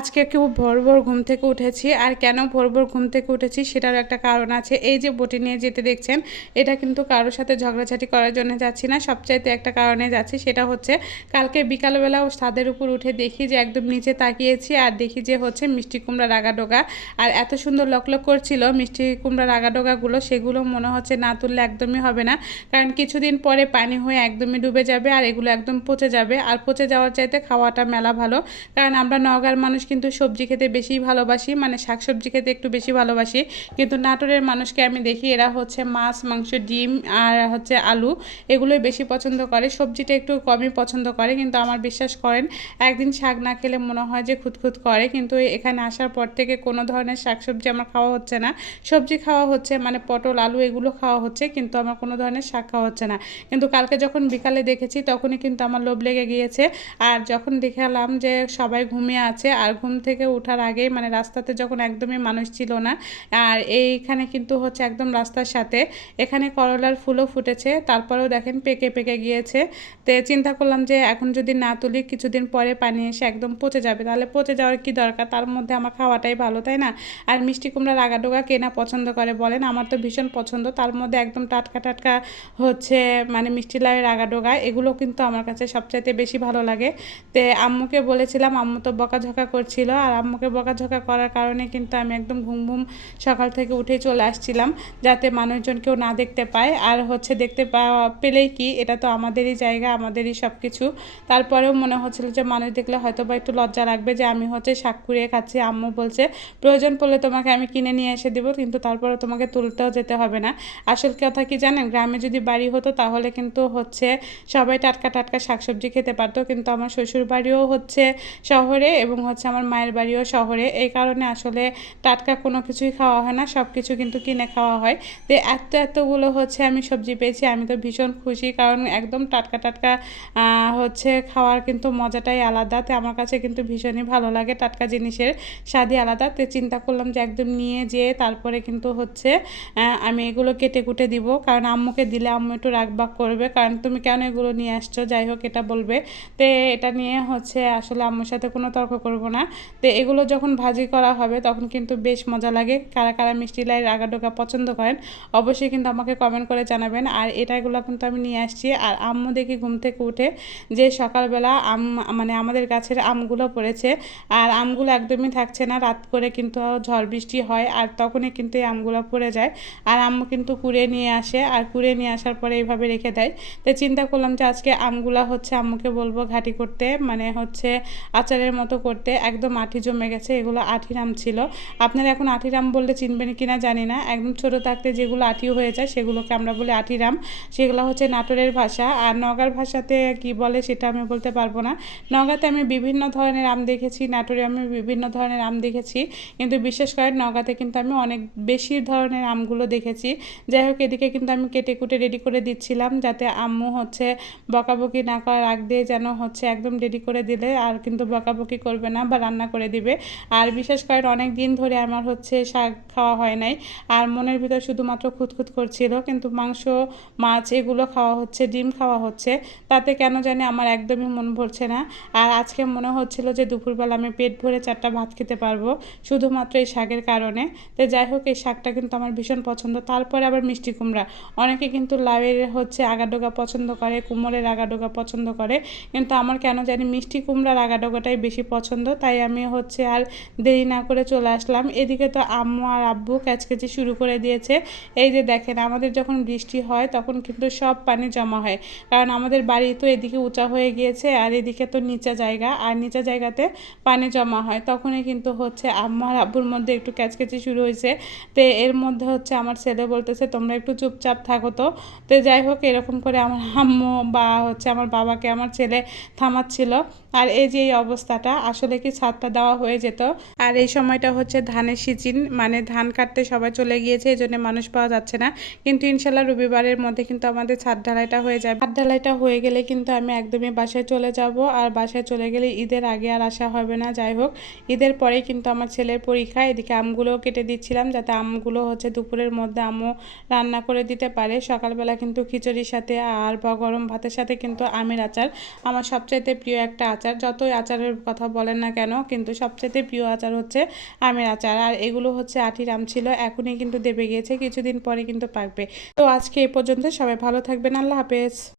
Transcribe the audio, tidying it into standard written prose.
আজকে খুব ভোর ভোর ঘুম থেকে উঠেছি। আর কেন ভোর ভোর ঘুম থেকে উঠেছি সেটারও একটা কারণ আছে। এই যে বটি নিয়ে যেতে দেখছেন, এটা কিন্তু কারোর সাথে ঝগড়াঝাটি করার জন্য যাচ্ছি না, সবচাইতে একটা কারণে যাচ্ছি। সেটা হচ্ছে কালকে বিকালবেলা ও ছাদের উপর উঠে দেখি যে একদম নিচে তাকিয়েছি আর দেখি যে হচ্ছে মিষ্টি কুমড়ার আগাডোগা। আর এত সুন্দর লকলক করছিল মিষ্টি কুমড়ার আগাডোগাগুলো, সেগুলো মনে হচ্ছে না তুললে একদমই হবে না, কারণ কিছুদিন পরে পানি হয়ে একদমই ডুবে যাবে আর এগুলো একদম পচে যাবে। আর পচে যাওয়ার চাইতে খাওয়াটা মেলা ভালো, কারণ আমরা নওগাঁর মানুষ কিন্তু সবজি খেতে বেশি ভালোবাসি, মানে শাকসবজি খেতে একটু বেশি ভালোবাসি। কিন্তু নাটোরের মানুষকে আমি দেখি এরা হচ্ছে মাছ, মাংস, ডিম আর হচ্ছে আলু এগুলোই বেশি পছন্দ করে, সবজিটা একটু কমই পছন্দ করে। কিন্তু আমার বিশ্বাস করেন, একদিন শাক না খেলে মনে হয় যে খুঁতখুত করে। কিন্তু এখানে আসার পর থেকে কোনো ধরনের শাকসবজি আমার খাওয়া হচ্ছে না, সবজি খাওয়া হচ্ছে, মানে পটল, আলু এগুলো খাওয়া হচ্ছে, কিন্তু আমার কোনো ধরনের শাক খাওয়া হচ্ছে না। কিন্তু কালকে যখন বিকালে দেখেছি তখনই কিন্তু আমার লোভ লেগে গিয়েছে। আর যখন দেখালাম যে সবাই ঘুমিয়ে আছে আর ঘুম থেকে ওঠার আগেই, মানে রাস্তাতে যখন একদমই মানুষ ছিল না, আর এইখানে কিন্তু হচ্ছে একদম রাস্তার সাথে এখানে করলার ফুলও ফুটেছে, তারপরেও দেখেন পেকে পেকে গিয়েছে। তো চিন্তা করলাম যে এখন যদি না তুলি কিছুদিন পরে পানি এসে একদম পচে যাবে, তাহলে পচে যাওয়ার কি দরকার, তার মধ্যে আমার খাওয়াটাই ভালো, তাই না? আর মিষ্টি কুমড়ার আগাডোগা কে না পছন্দ করে বলেন, আমার তো ভীষণ পছন্দ। তার মধ্যে একদম টাটকা টাটকা হচ্ছে মানে মিষ্টি লাউয়ের আগাডোগা, এগুলো কিন্তু আমার কাছে সবচাইতে বেশি ভালো লাগে। তো আম্মুকে বলেছিলাম, আম্মু তো বকাঝকা করছিল, আর আম্মুকে বকাঝকা করার কারণে কিন্তু আমি একদম ঘুম ঘুম সকাল থেকে উঠেই চলে আসছিলাম, যাতে মানুষজন কেউ না দেখতে পায়। আর হচ্ছে দেখতে পেলেই কি, এটা তো আমাদেরই জায়গা, আমাদেরই সব কিছু। তারপরেও মনে হচ্ছিল যে মানুষ দেখলে হয়তো বা একটু লজ্জা লাগবে যে আমি হচ্ছে শাক কুড়িয়ে খাচ্ছি। আম্মু বলছে প্রয়োজন পড়লে তোমাকে আমি কিনে নিয়ে এসে দেবো, কিন্তু তারপরে তোমাকে তুলতেও যেতে হবে না। আসল কথা কি জানেন, গ্রামে যদি বাড়ি হতো তাহলে কিন্তু হচ্ছে সবাই টাটকা টাটকা শাকসবজি খেতে পারতো, কিন্তু আমার শ্বশুর বাড়িও হচ্ছে শহরে এবং হচ্ছে আমার মায়ের বাড়িও শহরে, এই কারণে আসলে টাটকা কোনো কিছুই খাওয়া হয় না, সব কিছু কিন্তু কিনে খাওয়া হয়। তো এতগুলো হচ্ছে আমি সবজি পেয়েছি, আমি তো ভীষণ খুশি, কারণ একদম টাটকা টাটকা হচ্ছে খাওয়ার কিন্তু মজাটাই আলাদা। তো আমার কাছে কিন্তু ভীষণই ভালো লাগে, টাটকা জিনিসের স্বাদই আলাদা। তো চিন্তা করলাম যে একদম নিয়ে যেয়ে তারপরে কিন্তু হচ্ছে আমি এগুলো কেটে কুটে দিব, কারণ আম্মুকে দিলে আম্মু একটু রাগবাগ করবে, কারণ তুমি কেন এগুলো নিয়ে আসছো, যাই হোক এটা বলবে। তো এটা নিয়ে হচ্ছে আসলে আম্মুর সাথে কোনো তর্ক করব না। তো এগুলো যখন ভাজি করা হবে তখন কিন্তু বেশ মজা লাগে। কারা কারা মিষ্টি লাইয়ের আগাডোগা পছন্দ করেন অবশ্যই কিন্তু আমাকে কমেন্ট করে জানাবেন। আর এটাগুলো কিন্তু আমি নিয়ে আসছি। আর আম্মু দেখি ঘুম থেকে উঠে যে সকালবেলা মানে আমাদের গাছের আমগুলো পড়েছে, আর আমগুলো একদমই থাকছে না, রাত করে কিন্তু ঝড় বৃষ্টি হয় আর তখনই কিন্তু এই আমগুলো পড়ে যায়। আর আম্মু কিন্তু কুড়িয়ে নিয়ে আসে, আর কুড়িয়ে নিয়ে আসার পরে এইভাবে রেখে দেয়। তো চিন্তা করলাম যে আজকে আমগুলো হচ্ছে আম্মুকে বলবো ঘাটি করতে, মানে হচ্ছে আচারের মতো করতে। একদম আঠি জমে গেছে, এগুলো আঠিরাম ছিল। আপনারা এখন আঠিরাম বললে চিনবেন কিনা জানি না, একদম ছোটো থাকতে যেগুলো আঠি হয়ে যায় সেগুলোকে আমরা বলি আঠিরাম। সেগুলো হচ্ছে নাটোরের ভাষা, আর নগাঁর ভাষাতে কি বলে সেটা আমি বলতে পারবো না। নগাঁতে আমি বিভিন্ন ধরনের আম দেখেছি, নাটোরে আমি বিভিন্ন ধরনের আম দেখেছি, কিন্তু বিশেষ করে নগাঁতে কিন্তু আমি অনেক বেশি ধরনের আমগুলো দেখেছি। যাই হোক, এদিকে কিন্তু আমি কেটে কুটে রেডি করে দিচ্ছিলাম, যাতে আম্মু হচ্ছে বকাবকি না করার আগ দিয়ে যেন হচ্ছে একদম রেডি করে দিলে আর কিন্তু বকাবকি করবে না বা রান্না করে দিবে। আর বিশেষ করে অনেক দিন ধরে আমার হচ্ছে শাক খাওয়া হয় নাই, আর মনের ভিতর শুধুমাত্র খুঁতখুত করছিল, কিন্তু মাংস, মাছ এগুলো খাওয়া হচ্ছে, ডিম খাওয়া হচ্ছে, তাতে কেন জানি আমার একদমই মন ভরছে না। আর আজকে মনে হচ্ছিল যে দুপুরবেলা আমি পেট ভরে 4টা ভাত খেতে পারবো শুধুমাত্র এই শাকের কারণে। তো যাই হোক, এই শাকটা কিন্তু আমার ভীষণ পছন্দ। তারপরে আবার মিষ্টি কুমড়া, অনেকে কিন্তু লাউয়ের হচ্ছে আগাডোগা পছন্দ করে, কুমড়ের আগাডোগা পছন্দ করে, কিন্তু আমার কেন জানি মিষ্টি কুমড়ার আগাডোগাটাই বেশি পছন্দ। তাই আমি হচ্ছে আর দেরি না করে চলে আসলাম। এদিকে তো আম্মু আর আব্বু ক্যাচকেচি শুরু করে দিয়েছে। এই যে দেখেন, আমাদের যখন বৃষ্টি হয় তখন কিন্তু সব পানি জমা হয়, কারণ আমাদের বাড়ি তো এদিকে উঁচা হয়ে গিয়েছে আর এদিকে তো নিচা জায়গা, আর নিচা জায়গাতে পানি জমা হয়, তখনই কিন্তু হচ্ছে আম্মু আর আব্বুর মধ্যে একটু ক্যাচকেচি শুরু হয়েছে। তো এর মধ্যে হচ্ছে আমার ছেলে বলতেছে তোমরা একটু চুপচাপ থাকো তো। তো যাই হোক, এরকম করে আমার আম্মু বা হচ্ছে আমার বাবাকে আমার ছেলে থামাচ্ছিল। আর এই যে এই অবস্থাটা, আসলে কি ছাদটা দেওয়া হয়ে যেত। আর এই সময়টা হচ্ছে ধানের সিজন, মানে ধান কাটতে সবাই চলে গিয়েছে, এই জন্য মানুষ পাওয়া যাচ্ছে না। কিন্তু ইনশাল্লাহ রবিবারের মধ্যে কিন্তু আমাদের ছাদ ঢালাইটা হয়ে যাবে। ছাদ ঢালাইটা হয়ে গেলে কিন্তু আমি একদমই বাসায় চলে যাব, আর বাসায় চলে গেলে ঈদের আগে আর আসা হবে না। যাই হোক, ঈদের পরেই কিন্তু আমার ছেলের পরীক্ষা। এদিকে আমগুলোও কেটে দিচ্ছিলাম, যাতে আমগুলো হচ্ছে দুপুরের মধ্যে আম্মু রান্না করে দিতে পারে। সকালবেলা কিন্তু খিচুড়ির সাথে আর বা গরম ভাতের সাথে কিন্তু আমের আচার আমার সবচাইতে প্রিয় একটা আচার। যতই আচারের কথা বলেন না কেন, কেন, কিন্তু সবচেয়ে প্রিয় আচার হচ্ছে আমের আচার। আর এগুলো হচ্ছে আঠির আম ছিল, এখনই কিন্তু দেবে গিয়েছে, কিছুদিন পরে কিন্তু পাকবে। তো আজকে এই পর্যন্ত, সবাই ভালো থাকবেন, আল্লাহ হাফেজ।